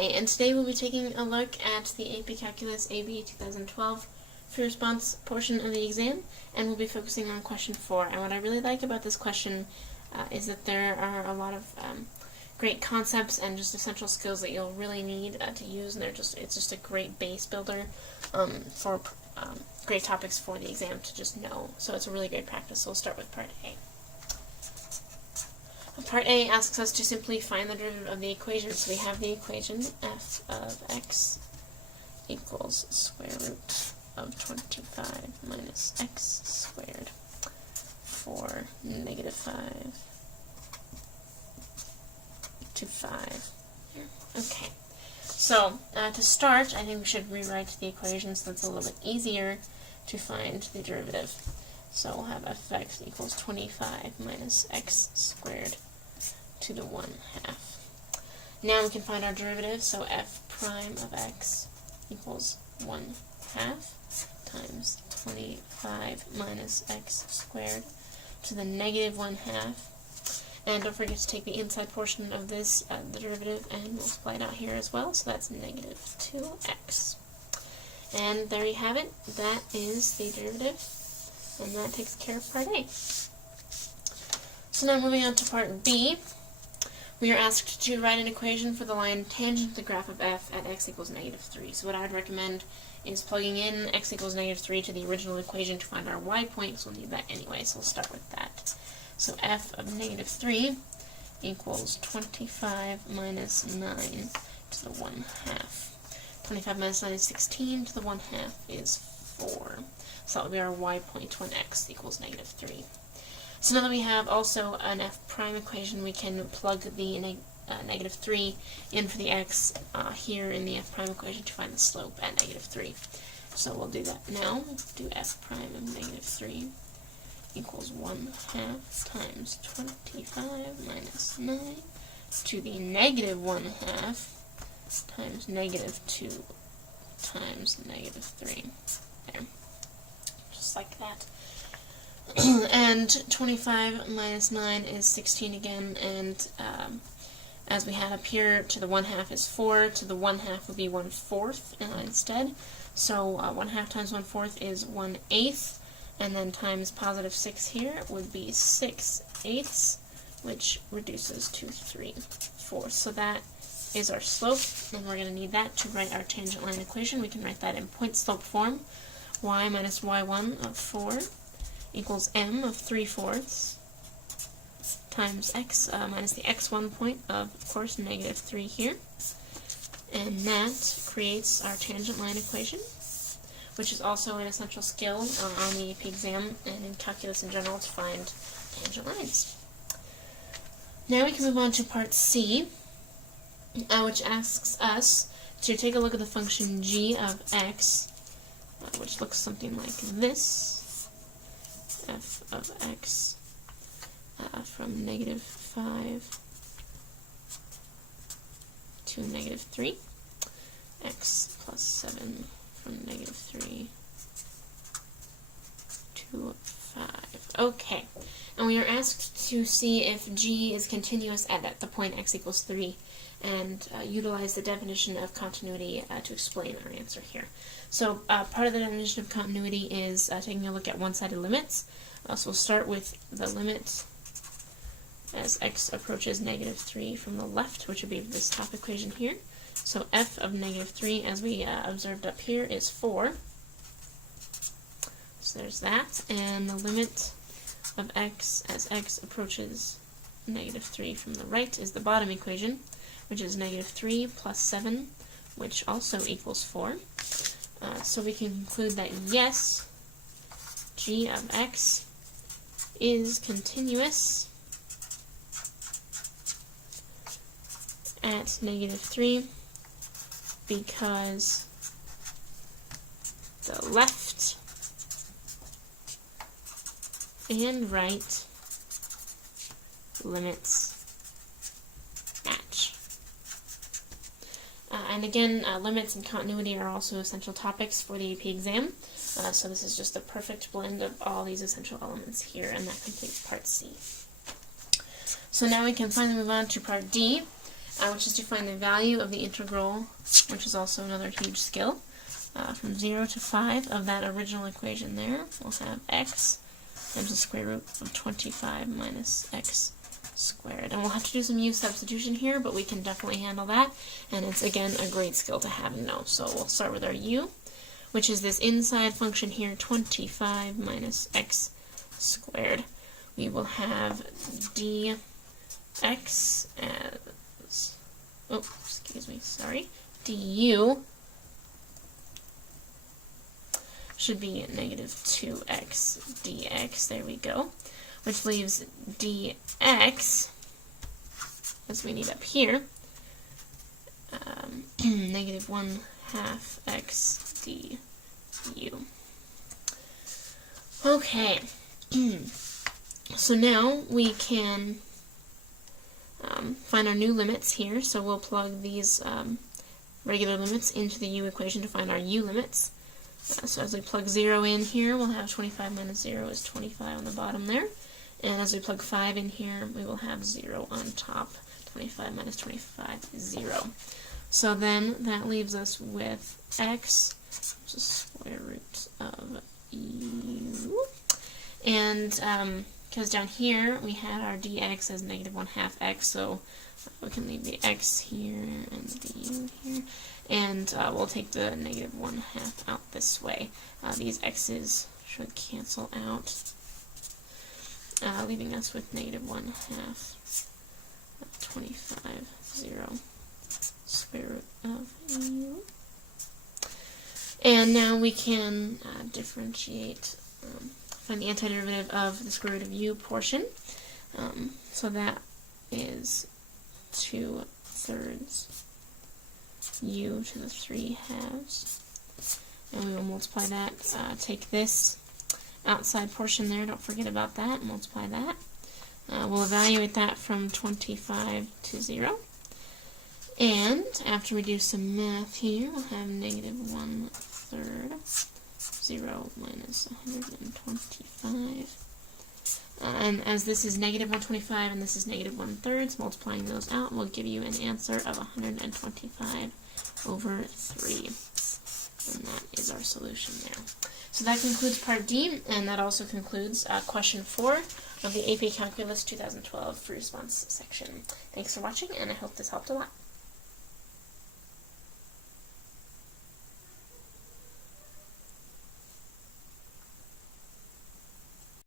Okay, and today we'll be taking a look at the AP Calculus AB 2012 free response portion of the exam, and we'll be focusing on question 4. And what I really like about this question is that there are a lot of great concepts and just essential skills that you'll really need to use, and it's just a great base builder for great topics for the exam to just know. So it's a really great practice. So we'll start with part A. Part A asks us to simply find the derivative of the equation. So we have the equation f of x equals square root of 25 minus x squared for negative 5 to 5. Okay, so to start, I think we should rewrite the equation so it's a little bit easier to find the derivative. So we'll have f of x equals 25 minus x squared to the 1/2. Now we can find our derivative, so f prime of x equals 1/2 times 25 minus x squared to the negative 1/2. And don't forget to take the inside portion of this, the derivative, and multiply it out here as well, so that's negative 2x. And there you have it. That is the derivative, and that takes care of part A. So now moving on to part B, we are asked to write an equation for the line tangent to the graph of f at x equals negative 3. So what I would recommend is plugging in x equals negative 3 to the original equation to find our y point, so we'll need that anyway, so we'll start with that. So f of negative 3 equals 25 minus 9 to the 1/2. 25 minus 9 is 16, to the 1/2 is 4. So that would be our y point when x equals negative 3. So now that we have also an f prime equation, we can plug the negative 3 in for the x here in the f prime equation to find the slope at negative 3. So we'll do that now. Do f prime of negative 3 equals 1/2 times 25 minus 9 to the negative 1/2 times negative 2 times negative 3. There. Just like that. And 25 minus 9 is 16 again, and as we had up here, to the 1/2 is 4, to the 1/2 would be 1/4 instead. So 1/2 times 1/4 is 1/8, and then times positive 6 here would be 6/8, which reduces to 3/4. So that is our slope, and we're going to need that to write our tangent line equation. We can write that in point slope form. Y minus y1 of 4 equals m of 3/4 times x minus the x1 point of course, negative 3 here. And that creates our tangent line equation, which is also an essential skill on the AP exam and in calculus in general to find tangent lines. Now we can move on to part C, which asks us to take a look at the function g of x, which looks something like this. F of x from negative 5 to negative 3, x plus 7 from negative 3 to 5. Okay, and we are asked to see if g is continuous at the point x equals 3, and utilize the definition of continuity to explain our answer here. So part of the definition of continuity is taking a look at one-sided limits. So we'll start with the limit as x approaches negative 3 from the left, which would be this top equation here. So f of negative 3, as we observed up here, is 4. So there's that. And the limit of x as x approaches negative 3 from the right is the bottom equation, which is negative 3 plus 7, which also equals 4. So we can conclude that yes, g of x is continuous at negative 3 because the left and right limits match. And again, limits and continuity are also essential topics for the AP exam, so this is just a perfect blend of all these essential elements here, and that completes part C. So now we can finally move on to part D, which is to find the value of the integral, which is also another huge skill, from 0 to 5 of that original equation there. We'll have x times the square root of 25 minus x squared. And we'll have to do some u substitution here, but we can definitely handle that, and it's, again, a great skill to have and know. So we'll start with our u, which is this inside function here, 25 minus x squared. We will have dx as, oh, excuse me, sorry, du should be negative 2x dx, there we go, which leaves dx, as we need up here, negative 1/2 x du. Okay, so now we can find our new limits here. So we'll plug these regular limits into the u equation to find our u limits. So as we plug 0 in here, we'll have 25 minus 0 is 25 on the bottom there. And as we plug 5 in here, we will have 0 on top. 25 minus 25 is 0. So then that leaves us with x, which is square root of u. And because down here we had our dx as negative 1/2 x, so we can leave the x here and the u here. And we'll take the negative 1/2 out this way. These x's should cancel out, leaving us with negative 1/2 25 0 square root of u. And now we can differentiate, find the antiderivative of the square root of u portion. So that is 2/3 u to the 3/2. And we will multiply that, take this outside portion there, don't forget about that, multiply that. We'll evaluate that from 25 to 0. And after we do some math here, we'll have negative 1/3, 0 minus 125. And as this is negative 125 and this is negative 1/3, multiplying those out will give you an answer of 125 over 3. And that is our solution there. So that concludes Part D, and that also concludes question 4 of the AP Calculus 2012 free response section. Thanks for watching, and I hope this helped a lot.